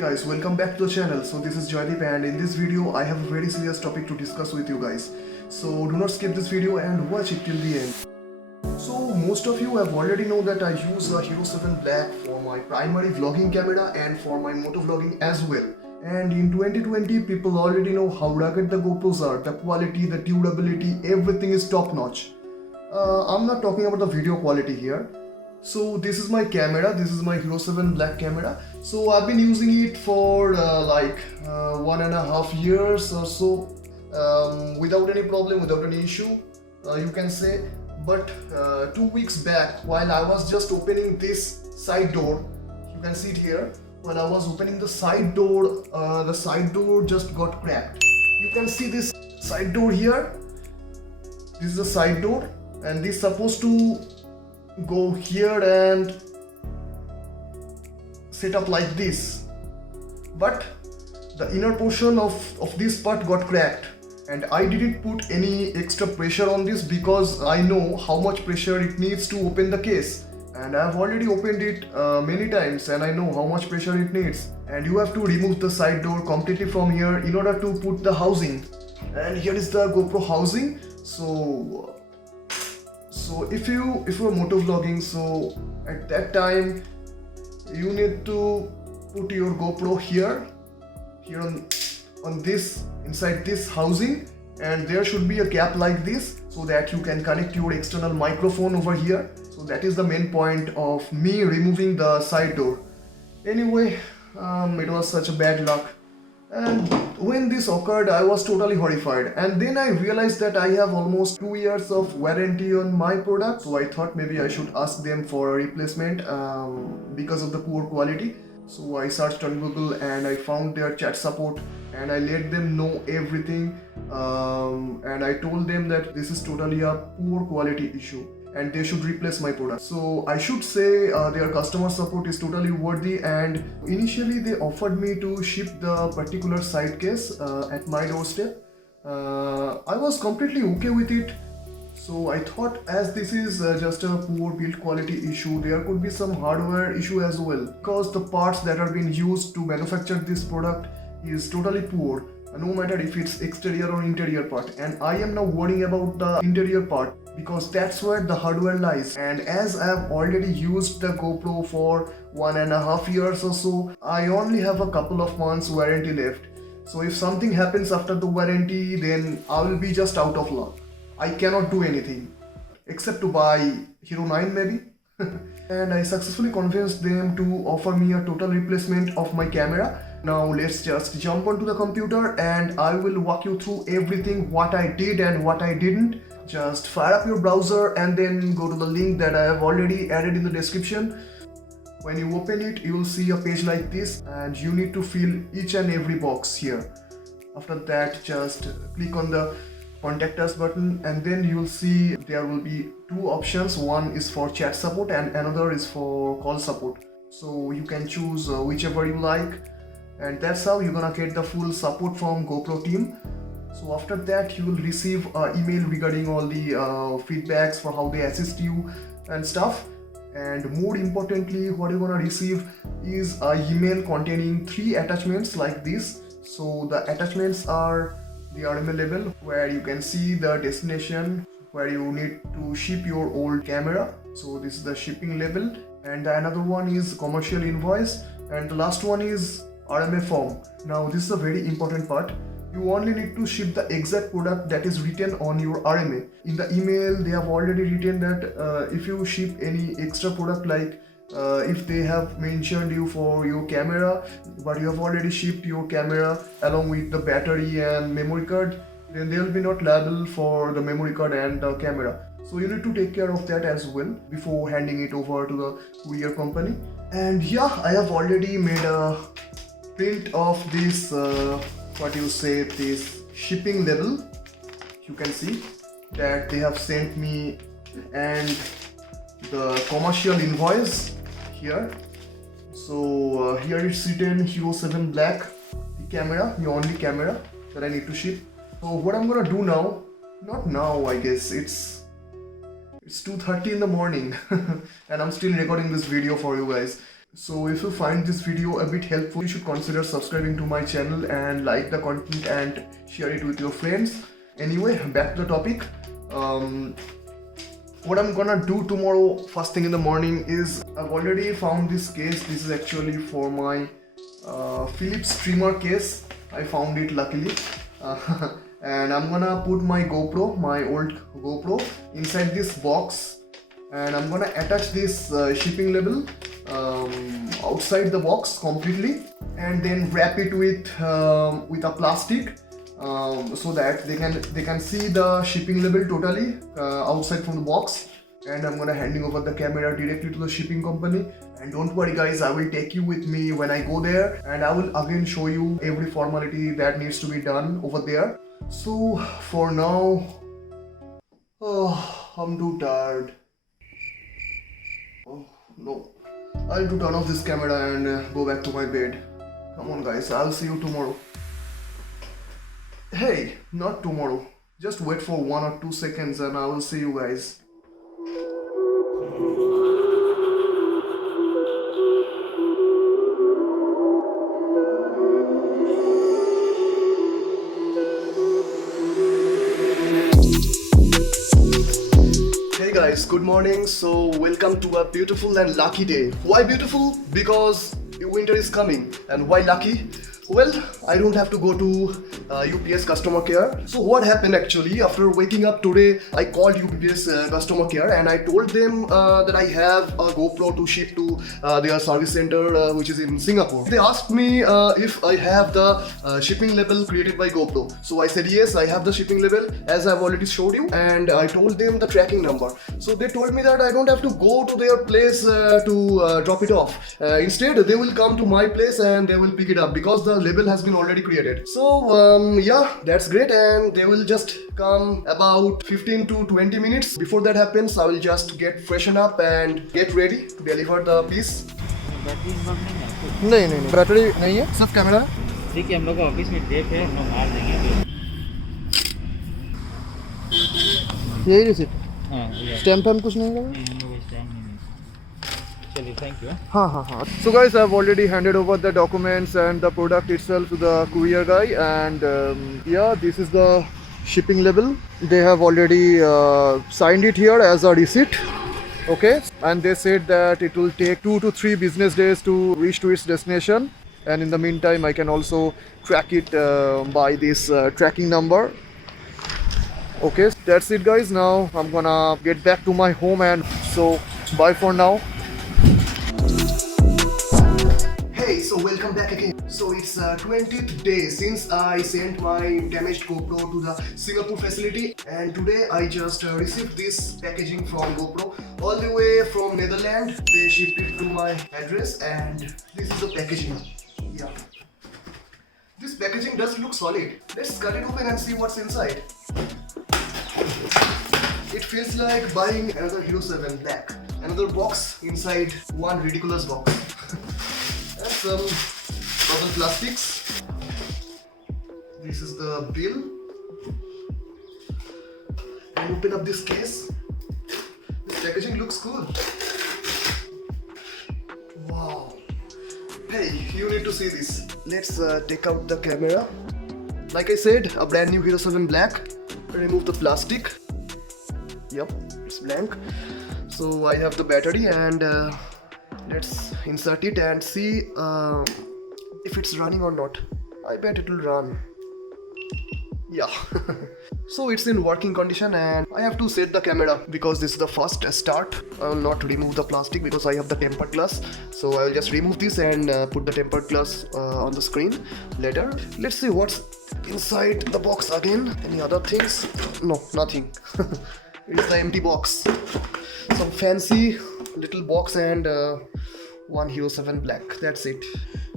guys, welcome back to the channel. So this is Joydeep, and in this video I have a very serious topic to discuss with you guys. So do not skip this video and watch it till the end. So most of you have already know that I use a Hero 7 Black for my primary vlogging camera and for my moto vlogging as well. And in 2020 people already know how rugged the GoPros are, the quality, the durability, everything is top notch. I'm not talking about the video quality here. So this is my camera, this is my Hero 7 Black camera. So I've been using it for 1.5 years or so, without any problem, without any issue, you can say. But 2 weeks back, while I was just opening this side door, you can see it here, when I was opening the side door just got cracked. You can see this side door here. This is the side door, and this is supposed to go here and set up like this, but the inner portion of this part got cracked, and I didn't put any extra pressure on this because I know how much pressure it needs to open the case, and I've already opened it many times, and I know how much pressure it needs. And you have to remove the side door completely from here in order to put the housing. And here is the GoPro housing. So if you're moto vlogging, so at that time you need to put your GoPro here on this, inside this housing, and there should be a cap like this so that you can connect your external microphone over here. So that is the main point of me removing the side door. Anyway, it was such a bad luck. And when this occurred, I was totally horrified, and then I realized that I have almost 2 years of warranty on my product, so I thought maybe I should ask them for a replacement because of the poor quality. So I searched on Google and I found their chat support, and I let them know everything, and I told them that this is totally a poor quality issue and they should replace my product. So I should say their customer support is totally worthy, and initially they offered me to ship the particular side case at my doorstep. I was completely okay with it. So I thought, as this is just a poor build quality issue, there could be some hardware issue as well, because the parts that are being used to manufacture this product is totally poor, no matter if it's exterior or interior part. And I am now worrying about the interior part, because that's where the hardware lies. And as I have already used the GoPro for 1.5 years or so, I only have a couple of months warranty left. So if something happens after the warranty, then I will be just out of luck. I cannot do anything except to buy Hero 9 maybe. And I successfully convinced them to offer me a total replacement of my camera. Now let's just jump onto the computer and I will walk you through everything, what I did and what I didn't. Just fire up your browser and then go to the link that I have already added in the description. When you open it, you will see a page like this, and you need to fill each and every box here. After that, just click on the contact us button, and then you will see there will be two options. One is for chat support and another is for call support. So you can choose whichever you like, and that's how you're gonna get the full support from GoPro team. So after that, you will receive an email regarding all the feedbacks for how they assist you and stuff. And more importantly, what you're gonna receive is an email containing 3 attachments like this. So the attachments are the RMA label, where you can see the destination where you need to ship your old camera. So this is the shipping label, and the another one is commercial invoice, and the last one is RMA form. Now this is a very important part. You only need to ship the exact product that is written on your RMA. In the email, they have already written that if you ship any extra product, like if they have mentioned you for your camera, but you have already shipped your camera along with the battery and memory card, then they will be not liable for the memory card and the camera. So you need to take care of that as well before handing it over to the courier company. And yeah, I have already made a print of this this shipping label. You can see that they have sent me, and the commercial invoice here. So here it's written Hero 7 Black, the camera, the only camera that I need to ship. So what I'm gonna do now, not now, I guess it's 2:30 in the morning and I'm still recording this video for you guys. So if you find this video a bit helpful, you should consider subscribing to my channel and like the content and share it with your friends. Anyway, back to the topic. What I'm gonna do tomorrow first thing in the morning is I've already found this case. This is actually for my Philips streamer case. I found it luckily. And I'm gonna put my GoPro, my old GoPro, inside this box, and I'm gonna attach this shipping label outside the box completely, and then wrap it with a plastic so that they can see the shipping label totally outside from the box. And I'm gonna handing over the camera directly to the shipping company. And don't worry guys, I will take you with me when I go there, and I will again show you every formality that needs to be done over there. So for now, I'm too tired. Oh no, I'll to turn off this camera and go back to my bed. Come on guys, I'll see you tomorrow. Hey, not tomorrow. Just wait for 1 or 2 seconds and I will see you guys. Hey guys, good morning. So welcome to a beautiful and lucky day. Why beautiful? Because winter is coming. And why lucky? Well, I don't have to go to UPS customer care. So what happened actually, after waking up today, I called UPS customer care and I told them that I have a GoPro to ship to their service center which is in Singapore. They asked me if I have the shipping label created by GoPro. So I said yes, I have the shipping label as I've already showed you, and I told them the tracking number. So they told me that I don't have to go to their place to drop it off. Instead, they will come to my place and they will pick it up because the label has been already created. So yeah, that's great, and they will just come about 15 to 20 minutes. Before that happens, I will just get freshen up and get ready to deliver the piece. नहीं battery नहीं है, सिर्फ camera. देखिए हम लोग का office में tape है, हम लोग मार देंगे। यही रिसिप्ट, हाँ स्टैम्प हम कुछ नहीं लगा। चलिए, थैंक यू। हाँ। So guys, I've already handed over the documents and the product itself to the courier guy, and yeah, this is the shipping label. They have already signed it here as a receipt. Okay, and they said that it will take 2 to 3 business days to reach to its destination, and in the meantime I can also track it by this tracking number. Okay, that's it guys. Now I'm gonna get back to my home, and so bye for now. Hey, so welcome back again. So it's 20th day since I sent my damaged GoPro to the Singapore facility, and today I just received this packaging from GoPro all the way from Netherlands. They shipped it to my address, and this is the packaging. Yeah, this packaging does look solid. Let's cut it open and see what's inside. It feels like buying another Hero 7 Black, another box inside one ridiculous box. And some other plastics. This is the bill. And open up this case. This packaging looks cool. Wow. Hey, you need to see this. Let's take out the camera. Like I said, a brand new Hero 7 Black. Remove the plastic. Yep, it's blank. So I have the battery, and let's insert it and see if it's running or not. I bet it will run. Yeah. So it's in working condition, and I have to set the camera because this is the first start. I will not remove the plastic because I have the tempered glass. So I will just remove this and put the tempered glass on the screen later. Let's see what's inside the box again. Any other things? No, nothing. It's the empty box. Some fancy little box and one Hero 7 Black. That's it.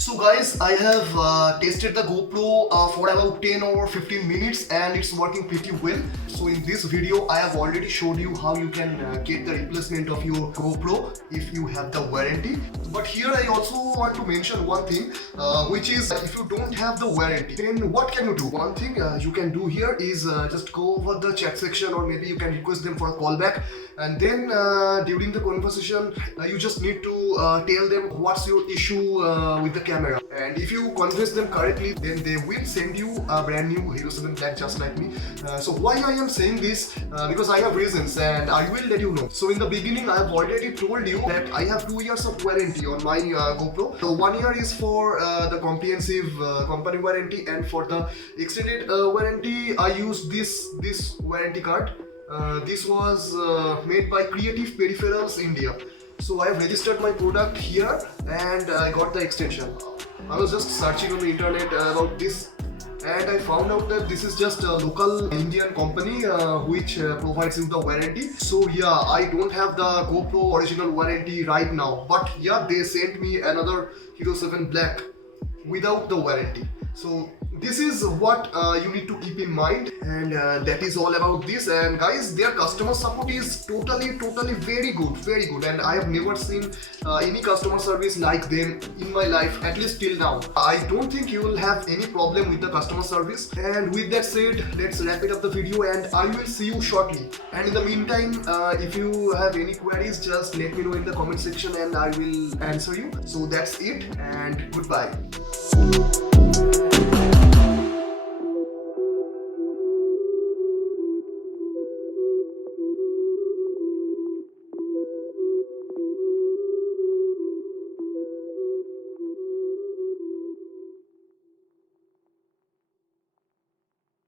So guys, I have tested the GoPro for about 10 or 15 minutes and it's working pretty well. So in this video, I have already showed you how you can get the replacement of your GoPro if you have the warranty. But here I also want to mention one thing, which is if you don't have the warranty, then what can you do? One thing you can do here is just go over the chat section, or maybe you can request them for a callback, and then during the conversation you just need to tell them what's your issue with the camera, and if you convince them correctly, then they will send you a brand new Hero 7 Black just like me. So why I am saying this, because I have reasons and I will let you know. So in the beginning I have already told you that I have 2 years of warranty on my GoPro. So 1 year is for the comprehensive company warranty, and for the extended warranty I used this warranty card. This was made by Creative Peripherals India. So I have registered my product here and I got the extension. I was just searching on the internet about this, and I found out that this is just a local Indian company which provides you the warranty. So yeah, I don't have the GoPro original warranty right now, but yeah, they sent me another Hero 7 Black without the warranty. So this is what you need to keep in mind, and that is all about this. And guys, their customer support is totally very good, and I have never seen any customer service like them in my life, at least till now. I don't think you will have any problem with the customer service. And with that said, let's wrap it up the video, and I will see you shortly. And in the meantime, if you have any queries, just let me know in the comment section and I will answer you. So that's it, and goodbye.